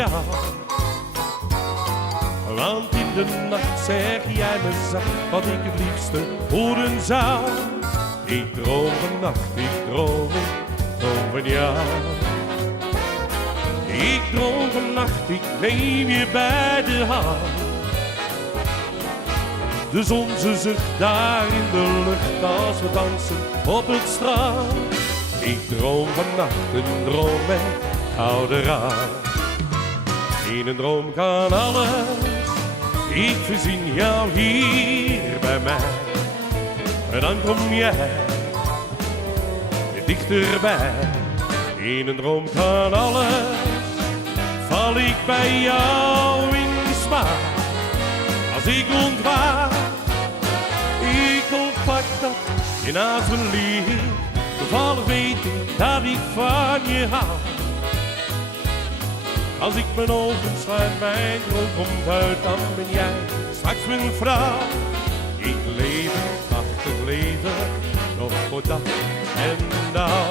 jou. Want in de nacht zeg jij me zacht wat ik het liefste horen zou. Ik droom vannacht, ik droom van jou. Ik droom vannacht, ik neem je bij de hand. De zon ze zucht daar in de lucht als we dansen op het strand. Ik droom vannacht een droom met gouden raad. In een droom kan alles, ik verzin jou hier bij mij. En dan kom jij dichterbij. In een droom kan alles, val ik bij jou in de smaak. Als ik ontwaak, ik ontpak dat je naast me ligt. Toevallig weet ik dat ik van je hou. Als ik mijn ogen sluit, mijn droom komt uit, dan ben jij straks mijn vrouw. Ik leef een prachtig leven, nog voor dag en dauw.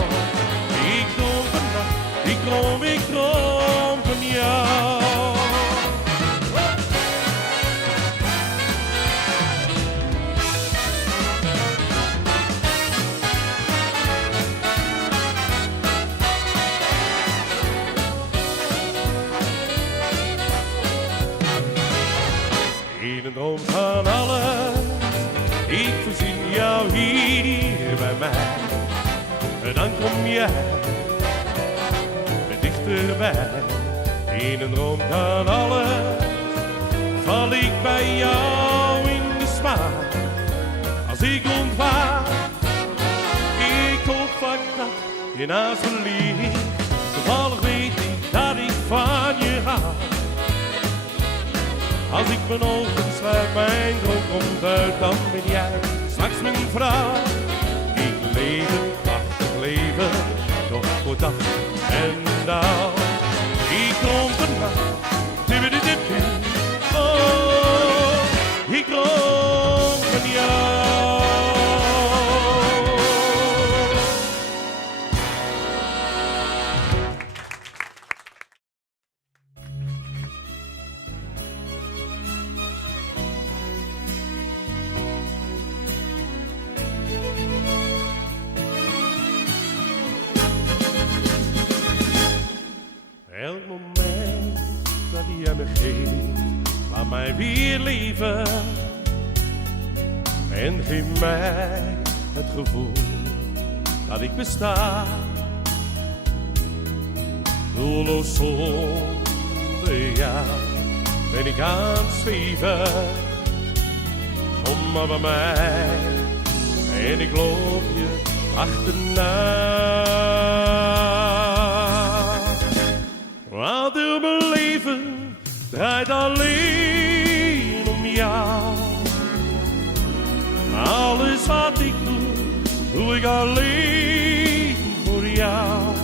Ik droom vannacht, ik droom van jou. In een droom van alles, ik verzin jou hier bij mij. En dan kom jij dichterbij. In een droom van alles, val ik bij jou in de smaak. Als ik ontwaak, ik ontpak dat je naast me ligt. Toevallig weet ik dat ik van je hou. Als ik mijn ogen sluit, mijn droom komt uit, dan ben jij straks mijn vrouw. Ik leef een prachtig leven, nog voor dag en dauw. Ik droom vannacht, tibbidi-dibbi, oh, ik droom van jou. Elk moment dat jij me geeft, laat mij weer leven. En geef mij het gevoel dat ik besta. Doelloos zonder jou ben ik aan het zweven. Kom maar bij mij en ik loop je achterna. Want heel mijn leven draait alleen om jou. Alles wat ik doe ik alleen voor jou.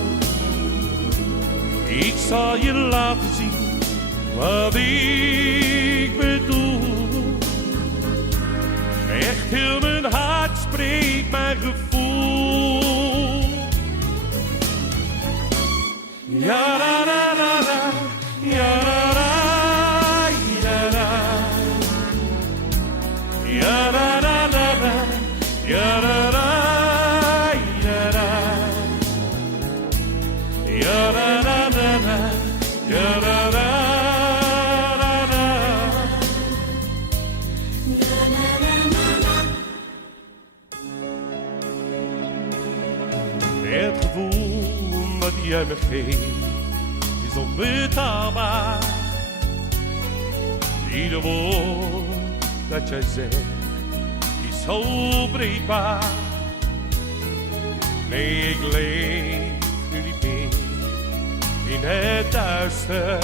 Ik zal je laten zien wat ik bedoel. Echt heel mijn hart spreekt mijn gevoel. Ja, da, da, da, da. Ja, da, da, da, da. Ja, da, da, da, da. Ja, da, da, da, da. Ja, da, da, da, da. Ja, da, da, da, da. Het gevoel wat jij me geeft is onbetaalbaar. Ieder woord dat jij zegt is zo breekbaar. Nee, ik leef nu niet meer in het duister.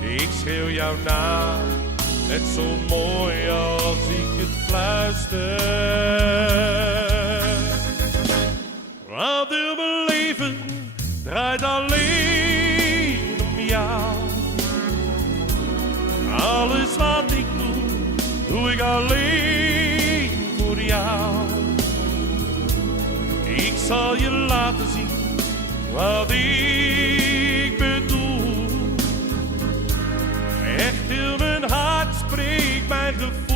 Ik schreeuw jouw naam net zo mooi als ik het fluister. Want heel mijn leven draait alleen om jou. Alles wat ik doe ik alleen voor jou. Ik zal je laten zien wat ik bedoel. ik mijn gevoel